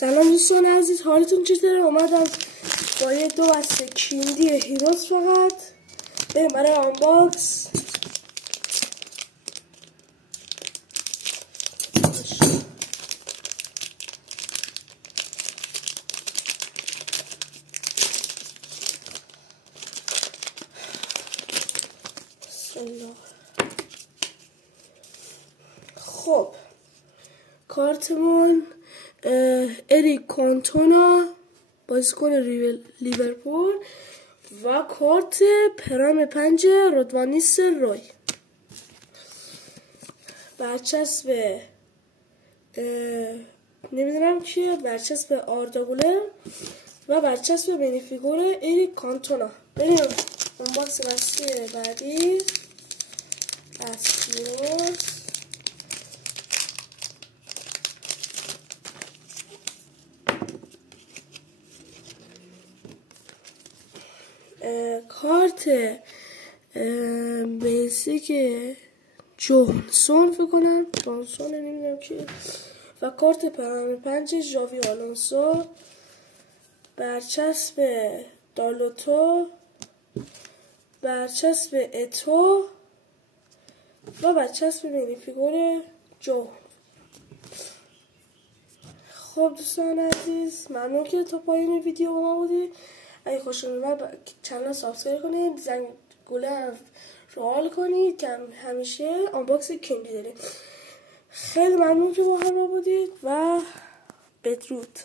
سلام دوستان عزیز، حالتون چطوره؟ اومدم با یه 2 بسته کیندی هیروز فقط بریم برای آنباکس. خب کارتمون اریک کانتونا بازیکن لیورپول و کارت پرام 5 رضوان نیستلروی. برچسب نمیدونم کیه، برچسب آردا گولر و برچسب بنیفیگور اریک کانتونا. بریم آنباکس بسته بعدی از هیروز. کارت بیسیک جونسون فکر کنم، جونسون نمیدونم چیه، و کارت پرام 5 ژاوی آلونسو، برچسب دالوتو، برچسب اتو و برچسب مینیفیگور جو. خب دوستان عزیز، ممنون که تا پایین ویدیو با ما بودید. اگه خوشتون اومد چنل سابسکرایب کنید، زنگ گله رو حال کنید که همیشه آنباکس کیندی داریم. خیلی ممنون که با هم بودید و بدرود.